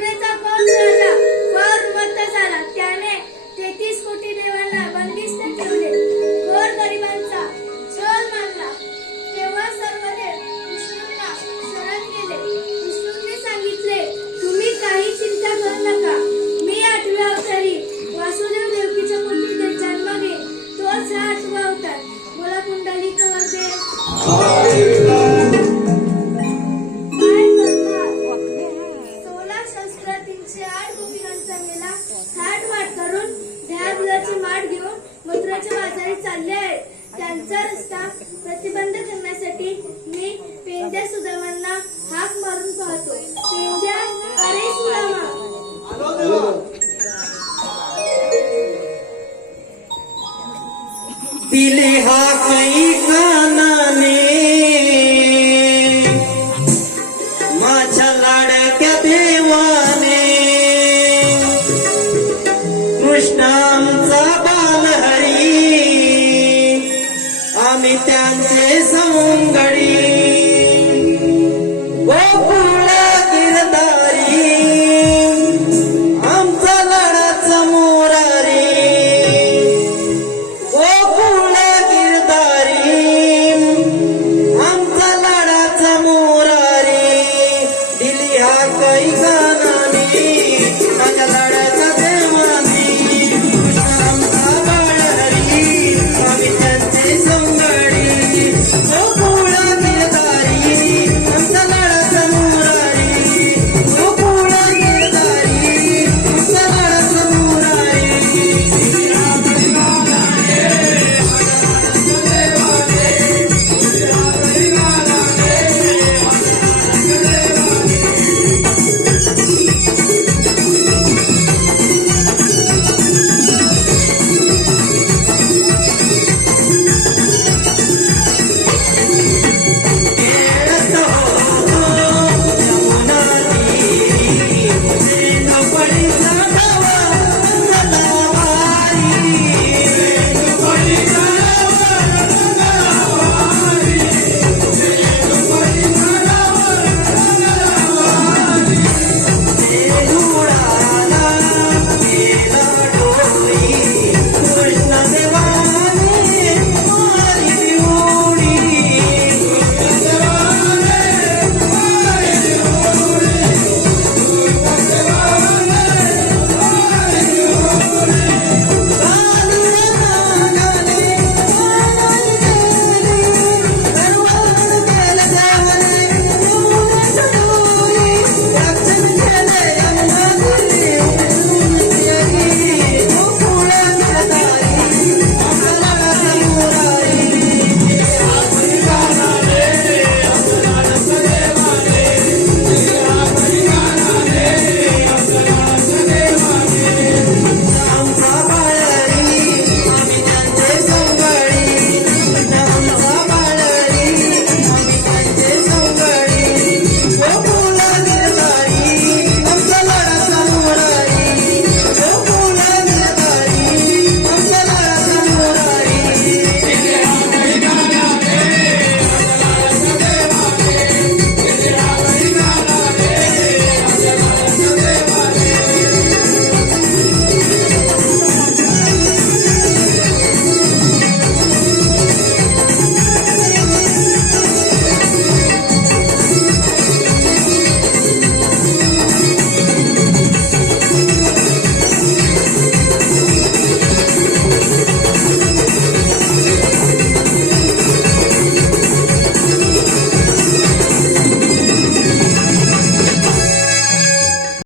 naturaleza एकशे आठ गोपिकांचा मेला थाट करून दुधाची माठ घेऊन मथुराच्या बाजारी चालले आहेत त्यांचा रस्ता प्रतिबंध करण्यासाठी मी पेंड्या सुदामांना हाक मारून पाहतो. पेंड्या अरे सुदामा! कृष्णांचा बालहरी आम्ही त्यांचे सौंगडी गोकुळ गिरदारी आमचा मोरारी. गोकुळ मोरारी.